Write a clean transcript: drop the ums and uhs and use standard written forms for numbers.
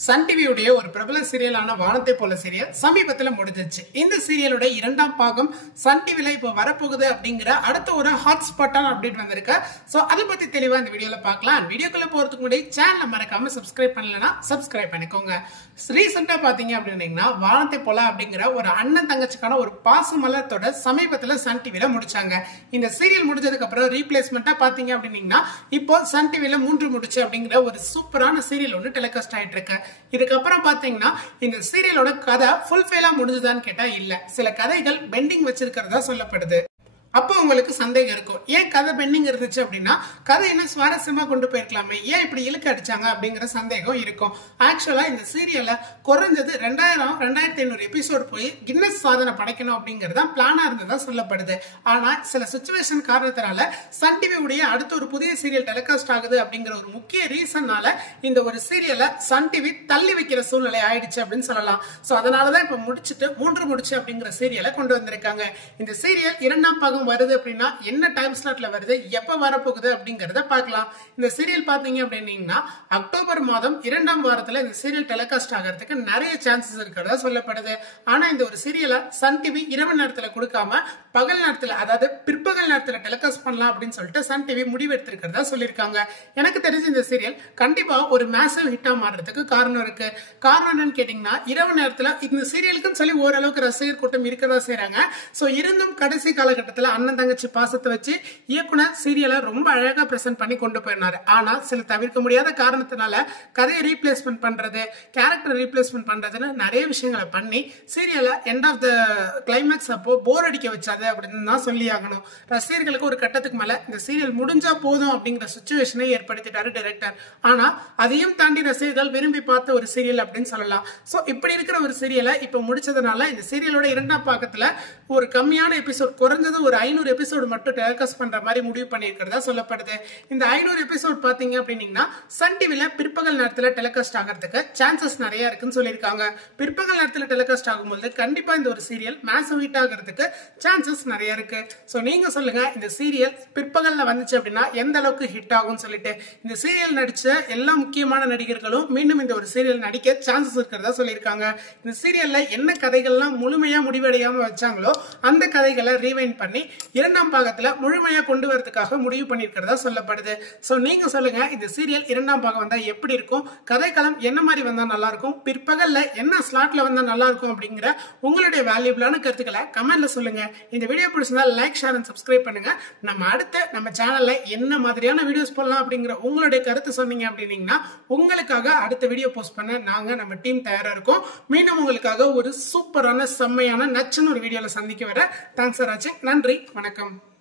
Sun டிவியுடைய ஒரு பிரபல சீரியலான வானத்தை போல சீரியல் சமீபத்துல முடிஞ்சிச்சு. இந்த சீரியலோட இரண்டாம் பாகம் சன் டிவில இப்போ வரப்போகுது அப்படிங்கிற அடுத்த ஒரு ஹாட் ஸ்பாட்டான அப்டேட் வந்திருக்கு. சோ அதை பத்தி தெளிவா இந்த வீடியோல பார்க்கலாம். வீடியோக்குள்ள போறதுக்கு முன்னாடி சேனலை மறக்காம சப்ஸ்கிரைப் பண்ணலன்னா சப்ஸ்கிரைப் பண்ணிக்கோங்க. ரீசெண்டா பாத்தீங்க அப்படின்னீங்கன்னா வானத்தை போல அப்படிங்கிற ஒரு அண்ணன் தங்கச்சிக்கான ஒரு பாசமலத்தோட சமீபத்துல சன் டிவில முடிச்சாங்க. இந்த சீரியல் முடிஞ்சதுக்கு அப்புறம் ரீப்ளேஸ்மெண்டா பாத்தீங்க அப்படின்னீங்கன்னா இப்போ சன் டிவில 3 முடிச்சு அப்படிங்கிற ஒரு சூப்பரான சீரியல் ஒன்று டெலிகாஸ்ட் ஆயிட்டு இருக்கு. இதுக்கப்புறம் பாத்தீங்கன்னா இந்த சீரியலோட கதை ஃபுல்ஃபில்லா முடிஞ்சதான்னு கேட்டா இல்ல, சில கதைகள் பெண்டிங் வச்சிருக்கிறதா சொல்லப்படுது. அப்போ உங்களுக்கு சந்தேகம் இருக்கும், ஏன் கதை பெண்டிங் இருந்துச்சு அப்படின்னா கதை என்ன சுவாரஸ்யமா கொண்டு போயிருக்கலாமே, ஏன் இப்படி இழுக்க அடிச்சாங்க அப்படிங்கிற சந்தேகம் இருக்கும். ஆக்சுவலா இந்த சீரியல்ல குறைஞ்சது 2500 எபிசோடு போய் கின்னஸ் சாதனை படைக்கணும் அப்படிங்கறத பிளானா இருந்ததா சொல்லப்படுது. ஆனா சில சிச்சுவேஷன் காரணத்தினால சன் டிவி உடைய அடுத்த ஒரு புதிய சீரியல் டெலிகாஸ்ட் ஆகுது அப்படிங்கிற ஒரு முக்கிய ரீசன்னால இந்த ஒரு சீரியலை சன் டிவி தள்ளி வைக்கிற சூழ்நிலை ஆயிடுச்சு அப்படின்னு சொல்லலாம். சோ அதனாலதான் இப்ப முடிச்சுட்டு 3 முடிச்சு அப்படிங்கிற சீரியலை கொண்டு வந்திருக்காங்க. இந்த சீரியல் இரண்டாம் பாகம் வருது அப்படின்னா என்ன டைம் ஸ்லாட்ல வருது, எப்ப வரப்போகுது அப்படிங்கறத பார்க்கலாம். இந்த சீரியல் பாத்தீங்க அப்படின்னீங்கன்னா அக்டோபர் மாதம் 2ஆம் வாரத்துல இந்த சீரியல் டெலிகாஸ்ட் ஆகிறதுக்கு நிறைய சான்சஸ் இருக்கிறதா சொல்லப்படுது. ஆனா இந்த ஒரு சீரியலை சன் டிவி இரவு நேரத்துல கொடுக்காம பகல் நேரத்துல, அதாவது பிற்பகல் நேரத்துல டெலிகாஸ்ட் பண்ணலாம் அப்படின்னு சொல்லிட்டு சன் டிவி முடிவெடுத்திருக்கிறதா சொல்லியிருக்காங்க. எனக்கு தெரிஞ்ச இந்த சீரியல் கண்டிப்பா ஒரு மேசிவ் ஹிட்டா மாறுறதுக்கு காரணம் இருக்கு. காரணம் என்னன்னு கேட்டீங்கன்னா இரவு நேரத்துல இந்த சீரியலுக்குன்னு சொல்லி ஓரளவுக்கு ரசிகர் கூட்டம் இருக்கிறதா செய்யறாங்க. சோ இருந்தும் கடைசி காலகட்டத்துல அண்ணன் தங்கச்சி பாசத்தை வச்சு இயக்குனர் சீரியலை ரொம்ப அழகா பிரசன்ட் பண்ணி கொண்டு போயிருந்தாரு. ஆனா சில தவிர்க்க முடியாத காரணத்தினால கதையை ரீப்ளேஸ்மெண்ட் பண்றது, கேரக்டர் ரீப்ளேஸ்மெண்ட் பண்றதுன்னு நிறைய விஷயங்களை பண்ணி சீரியலை எண்ட் ஆஃப் த கிளைமேக்ஸ் அப்போ போர் அடிக்க வச்சாது அப்படின்னு தான் சொல்லி ஆகணும். ரசிகர்களுக்கு ஒரு கட்டத்துக்கு மேல இந்த சீரியல் முடிஞ்சா போதும் அப்படிங்கிற சிச்சுவேஷனை ஏற்படுத்திட்டாரு டைரக்டர். ஆனா அதையும் தாண்டி ரசிகர்கள் விரும்பி பார்த்த ஒரு சீரியல் அப்படின்னு சொல்லலாம். சோ இப்படி இருக்கிற ஒரு சீரியலை இப்ப முடிச்சதுனால இந்த சீரியலோட இரண்டாம் பாகத்துல ஒரு கம்மியான எபிசோட், குறைஞ்சது ஒரு 500 எபிசோடு மட்டும் டெலிகாஸ்ட் பண்ற மாதிரி முடிவு பண்ணியிருக்கிறதா சொல்லப்படுது. இந்த 500 எபிசோட் பாத்தீங்க அப்படின்னீங்கன்னா சன் டிவில பிற்பகல் நேரத்துல டெலிகாஸ்ட் ஆகிறதுக்கு சான்சஸ் நிறைய இருக்குன்னு சொல்லியிருக்காங்க. பிற்பகல் நேரத்துல டெலிகாஸ்ட் ஆகும்போது கண்டிப்பா இந்த ஒரு சீரியல் மேசிவ் ஹிட் ஆகிறதுக்கு சான்சஸ் நிறைய இருக்கு. சோ நீங்க சொல்லுங்க, இந்த சீரியல் பிற்பகல்ல வந்துச்சு அப்படின்னா எந்த அளவுக்கு ஹிட் ஆகும் சொல்லிட்டு. இந்த சீரியல் நடிச்ச எல்லா முக்கியமான நடிகர்களும் மீண்டும் இந்த ஒரு சீரியல் நடிக்க சான்சஸ் இருக்கிறதா சொல்லியிருக்காங்க. இந்த சீரியல்ல என்ன கதைகள்லாம் முழுமையா முடிவடையாம வச்சாங்களோ அந்த கதைகளை ரீவைண்ட் பண்ணி இரண்டாம் பாகத்துல முழுமையா கொண்டு வரதுக்காக முடிவு பண்ணிருக்கிறதா சொல்லப்படுது. சோ நீங்க சொல்லுங்க, இந்த சீரியல் இரண்டாம் பாகம் வந்தா எப்படி இருக்கும், கதைக்களம் என்ன மாதிரி வந்தா நல்லா இருக்கும், பிற்பகல்ல என்ன ஸ்லாட்ல வந்தா நல்லா இருக்கும் அப்படிங்கிற உங்களுடைய வேல்யூபிளான கருத்துக்களை கமெண்ட்ல சொல்லுங்க. இந்த வீடியோ பிடிச்சிருந்தா லைக், ஷேர் அண்ட் சப்ஸ்கிரைப் பண்ணுங்க. நம்ம சேனல்ல என்ன மாதிரியான வீடியோஸ் போடலாம் அப்படிங்கிற உங்களுடைய கருத்து சொன்னீங்க அப்படின்னீங்கன்னா உங்களுக்காக அடுத்த வீடியோ போஸ்ட் பண்ண நம்ம டீம் தயாரா இருக்கோம். மீண்டும் உங்களுக்காக ஒரு சூப்பரான செம்மையான நச்சுன்னு ஒரு வீடியோல சந்திக்க வர. தேங்க்ஸ் ஃபார் வாட்சிங். நன்றி, வணக்கம்.